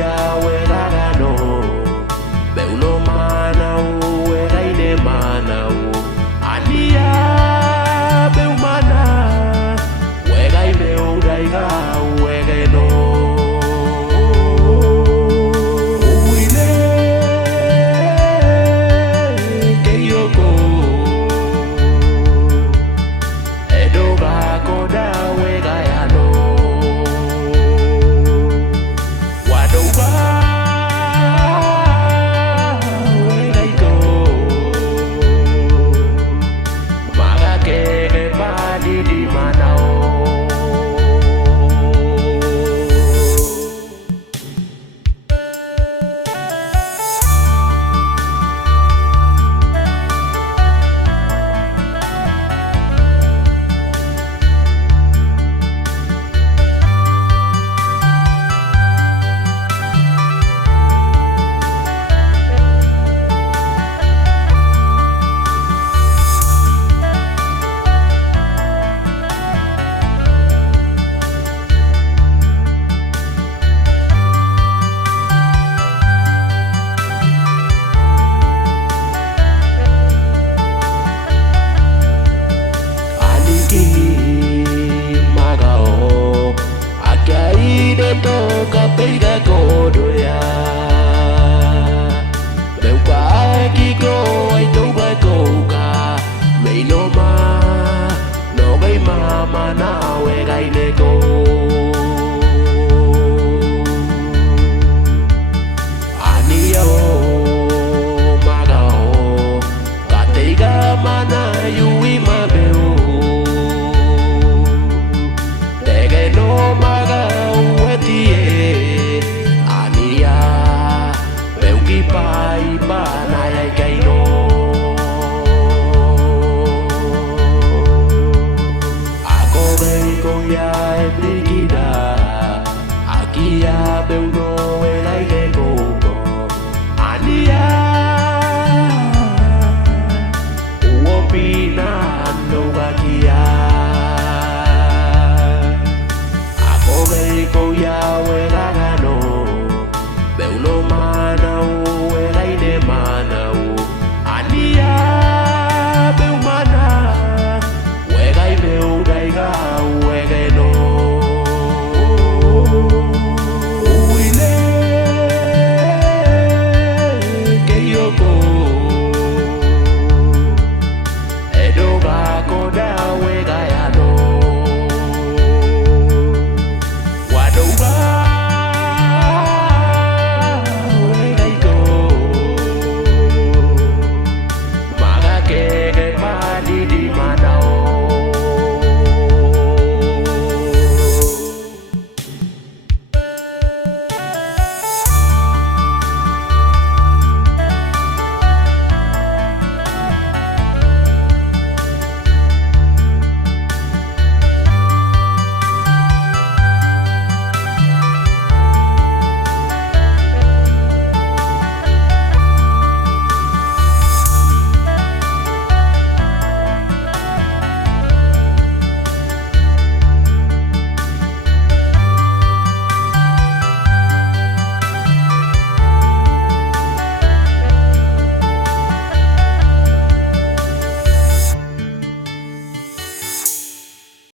ya weragano beuno manau weraine manau ania beu mana wegai beu daiga wegeno uile keioko edoga koda wegayano wadoga wegaiko magake badidi manao toka pega kodoya beu kwa kiko ai to ba koka me no ma no gai mama na we gai ne ko anio magao ka te ga mana yui ma beu te ga no magao ania beu ki pai bana ai kai no ako bei ko ya e bigida akia beu